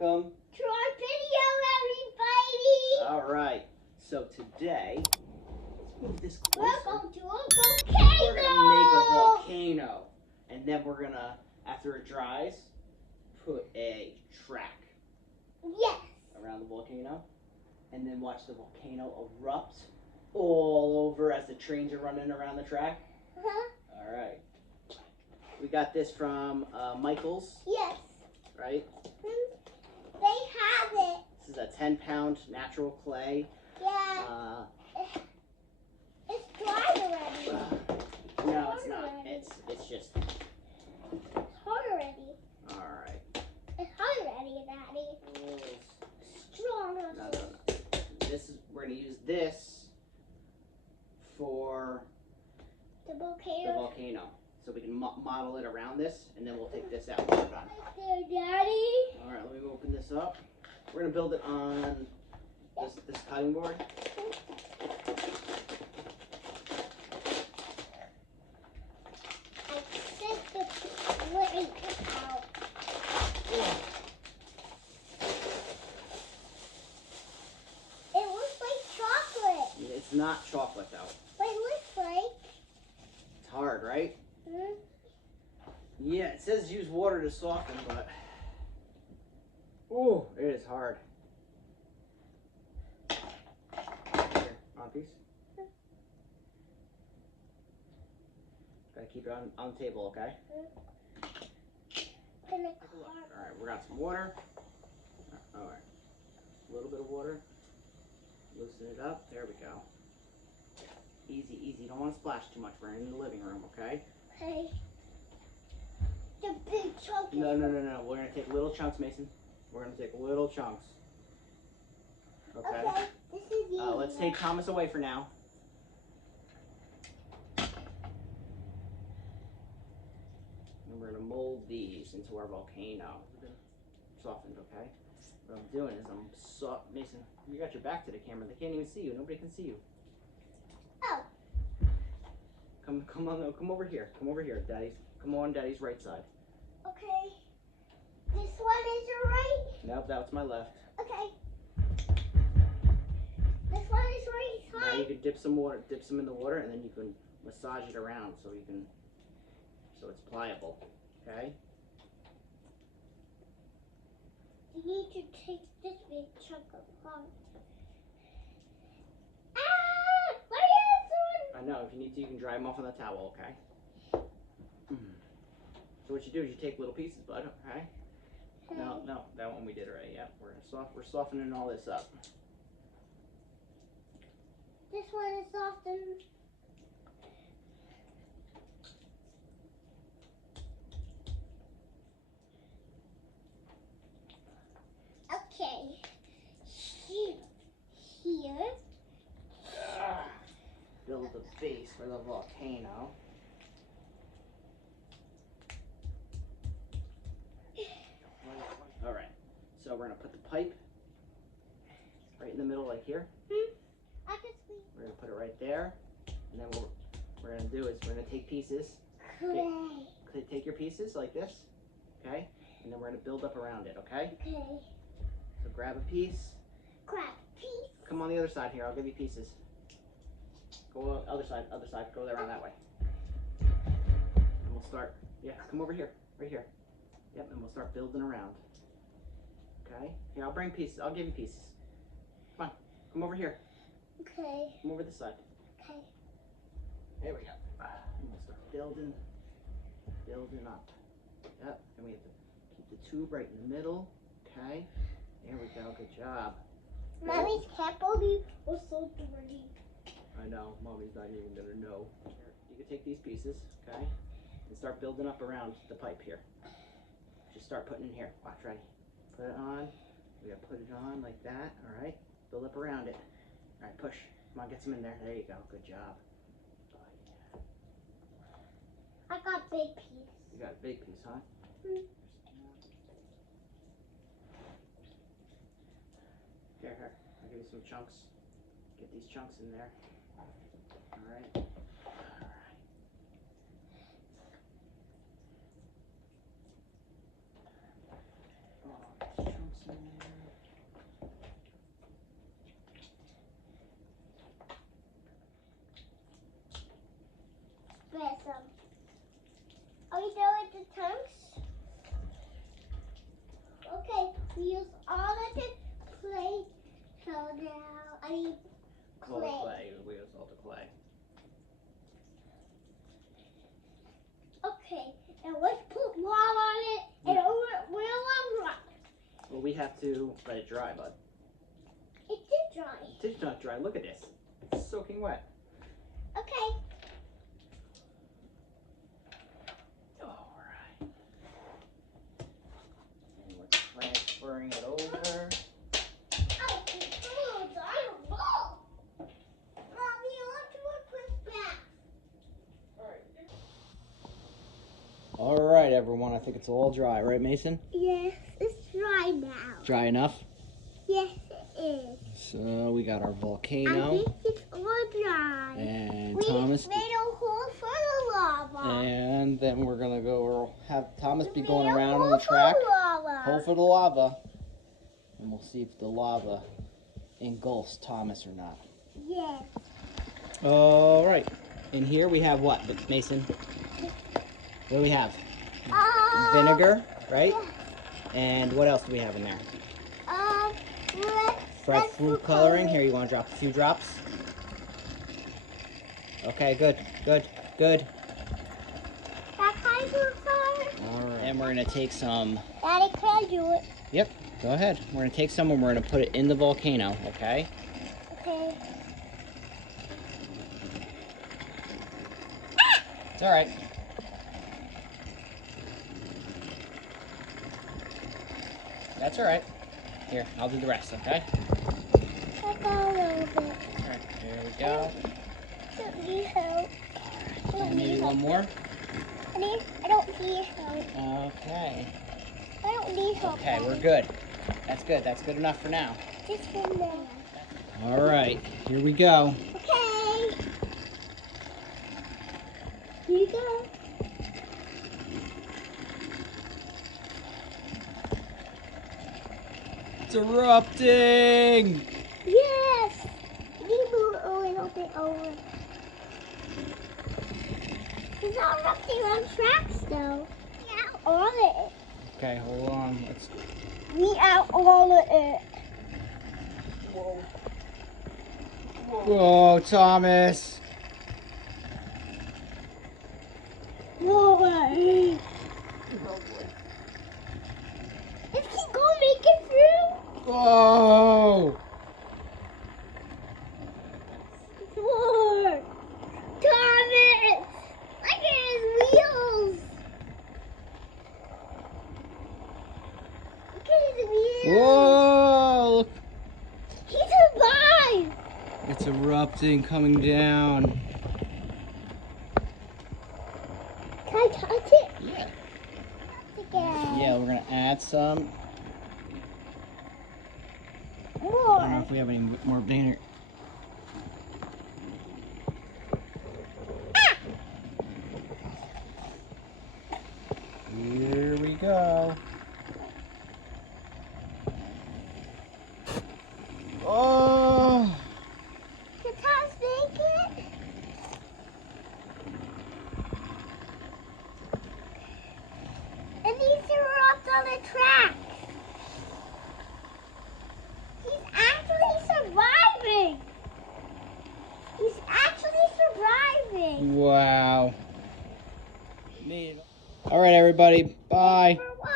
welcome to our video, everybody. All right, so today, let's move this closer. We're going to a volcano. We're gonna make a volcano, and then we're gonna, after it dries, put a track Yes. around the volcano, and then watch the volcano erupt all over as the trains are running around the track. Uh-huh. All right. We got this from Michael's, Yes. right? They have it. This is a 10-pound natural clay. Yeah. It's dry already. No, it's not. It's just. It's hot already. All right. It's hot already, Daddy. Strong. No. This is. We're gonna use this for The the volcano. volcano, so we can model it around this, and then we'll take this out. When we're done. There, Daddy. All right. Let me open this up. We're gonna build it on this cutting board. I sent the plate out. It looks like chocolate. It's not chocolate though. But it looks like. It's hard, right? Hmm? Yeah. It says use water to soften, but ooh, it is hard. Here, on piece. Gotta keep it on the table, okay? In the All right, we got some water. All right, a little bit of water. Loosen it up. There we go. Easy, easy. You don't want to splash too much. We're in the living room, okay? Okay. The big chunk. No. We're gonna take little chunks, Mason. We're gonna take little chunks. Okay. Okay. This is easy. Let's take Thomas away for now. And we're gonna mold these into our volcano. Softened, okay? What I'm doing is Mason, you got your back to the camera. They can't even see you. Nobody can see you. Oh. Come on, no, come over here. Come over here, Daddy's. Come on, Daddy's right side. Okay. This one is your right. Nope, that's my left. Okay. This one is right Now you side. can dip some in the water, and then you can massage it around so it's pliable. Okay. You need to take this big chunk apart. Ah! My hands I know. If you need to, you can dry them off on the towel. Okay. So what you do is you take little pieces, bud. Okay. on. No, that one we did already. Yeah, we're softening all this up. This one is softened. Okay. Here. Build the base for the volcano. All right. So we're gonna put the pipe right in the middle, like here. I can squeeze. We're gonna put it right there, and then what we're gonna do is we're gonna take pieces. Clay. Take your pieces like this, okay? And then we're gonna build up around it, okay? Okay. So grab a piece. Grab piece. Come on the other side here. I'll give you pieces. Go other side. Go around that way. And we'll start. Yeah, come over here. Right here. Yep, and we'll start building around. Okay? Here, I'll bring pieces. I'll give you pieces. Come on. Come over here. Okay. Come over this side. Okay. There we go. And we'll start building up. Yep, and we have to keep the tube right in the middle. Okay? There we go. Good job. Mommy's can't believe we're so dirty. I know. Mommy's not even going to know. You can take these pieces, okay? And start building up around the pipe here. Just start putting in here. Watch, ready? Put it on. We gotta put it on like that, all right? Build up around it. All right, push. Come on, get some in there. There you go. Good job. Oh, yeah. I got big piece. You got a big piece, huh? Here. I'll give you some chunks. Get these chunks in there. All right. Oh, there's chunks in We use all of the clay so now. I mean, All the clay. clay. We use all the clay. Okay, and let's put wall on it and we'll dry. Well, we have to let it dry, bud. It did dry. It is not dry. Look at this. It's soaking wet. Okay. All right. And we're transferring it over. Oh, it's so dry. Mommy, I want to put back. All right, everyone. I think it's all dry, right, Mason? Yes, it's dry now. Dry enough. Yes, it is. So we got our I volcano, think it's all dry. and We Thomas, made a hole for the lava. and then we're gonna go have Thomas be We going made a around on hole the for track, lava. hole for the lava, and we'll see if the lava engulfs Thomas or not. Yes. All right. In here we have what, Mason? What do we have? Vinegar, right? Yes. And what else do we have in there? Red Fruit coloring. Here, you want to drop a few drops? Okay, good, good, good. That kind of fruit color? All right. And we're going to take some... Daddy, can I do it? Yep, go ahead. We're going to take some and we're going to put it in the volcano, okay? Okay. It's all right. That's all right. Here, I'll do the rest, okay? I got a little bit. All right, here we go. Don't need help. And maybe one more. I don't need help. Okay. I don't need help. Okay, we're good. That's good. That's good enough for now. Just one there. All right, here we go. Okay. Here you go. It's erupting! Yes. We move a little bit over. It's not erupting on tracks though. We out all of it. Okay, hold on. Let's. We out all of it. Whoa, Thomas! Whoa. Let's keep going, make it through. Whoa! More. Thomas! Look at his wheels. Look at his wheels. Whoa! Look, He survived. it's erupting, coming down. Can I touch it? Yeah. Again. Yeah, we're gonna add some. I don't know More. if we have any more vinegar. Here we go. Oh! Can Thomas make it? And these are up on the track. He's actually surviving. He's actually surviving. Wow. All right, everybody. Bye. For what?